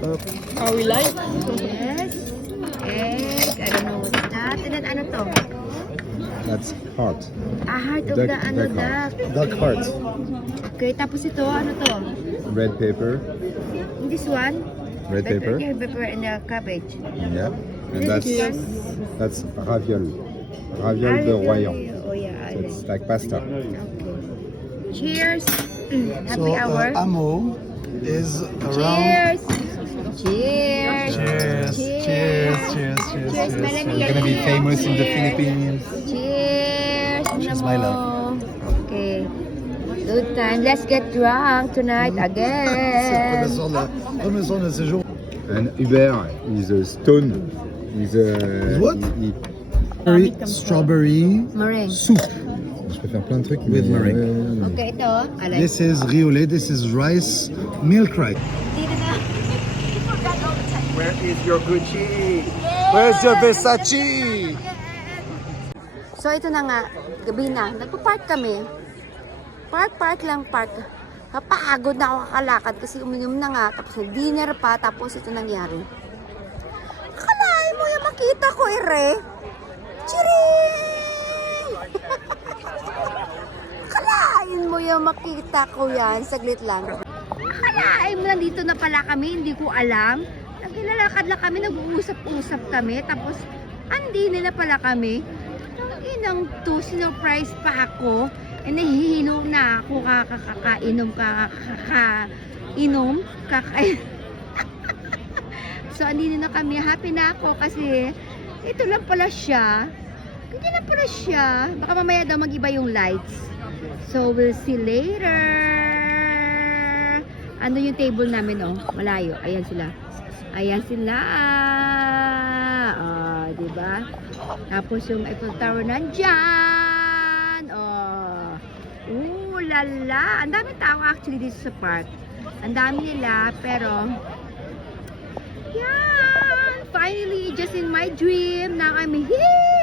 Are we live? Yes. Egg. I don't know what's that. And then ano to? That's heart. A heart of Duck- the ano duck heart. duck. Duck heart. Okay, tapos ito, ano to? Red pepper. This one? Red pepper. Yeah, pepper and the cabbage. Yeah. And This that's ravioli. Ravioli de Royan. Oh yeah, I So it's like. like pasta. Okay. Cheers. Happy hour. Amo is around. Cheers. Cheers. Cheers. Cheers. Cheers. Cheers. Cheers, Melanie. We're gonna be famous in the Cheers. Philippines. Cheers. Cheers, my love. Okay. Good time. Let's get drunk tonight again. Renaissance de séjour. And Hubert is a stone. He's a. what? Strawberry Meringue. soup. Je peux faire plein de trucs. With mais- meringue. Okay, ito. I like. This is riolé. This is rice milk rice. Dito na. Where is your Gucci? Where's your Versace? So ito na nga, gabi na. Nagpa-park kami. Park lang, park. Napagod na ako kakalakad kasi uminom na nga. Tapos nag-dinner pa. Tapos ito nangyari. Akalain mo yung makita ko, ere. Chiring! Akalain mo yung makita ko yan. Saglit lang. Akalain mo nandito na pala kami. Hindi ko alam. Naglalakad lang kami. Nag-uusap-usap kami. Tapos andi nila pala kami. Ang inang to, sinurprise pa ako. Eh, nahihilo na ako kakainom. So, andito na kami. Happy na ako kasi ito lang pala siya. Ganyan lang pala siya. Baka mamaya daw mag-iba yung lights. So, we'll see later. Ano yung table namin, oh? Malayo. Ayan sila. Ayan sila. Oh, diba? Tapos yung Eiffel Tower nandyan. Oh. Ooh, lala. Ang dami tao actually dito sa park. Ang dami nila, pero yan. Finally, just in my dream. Now I'm here.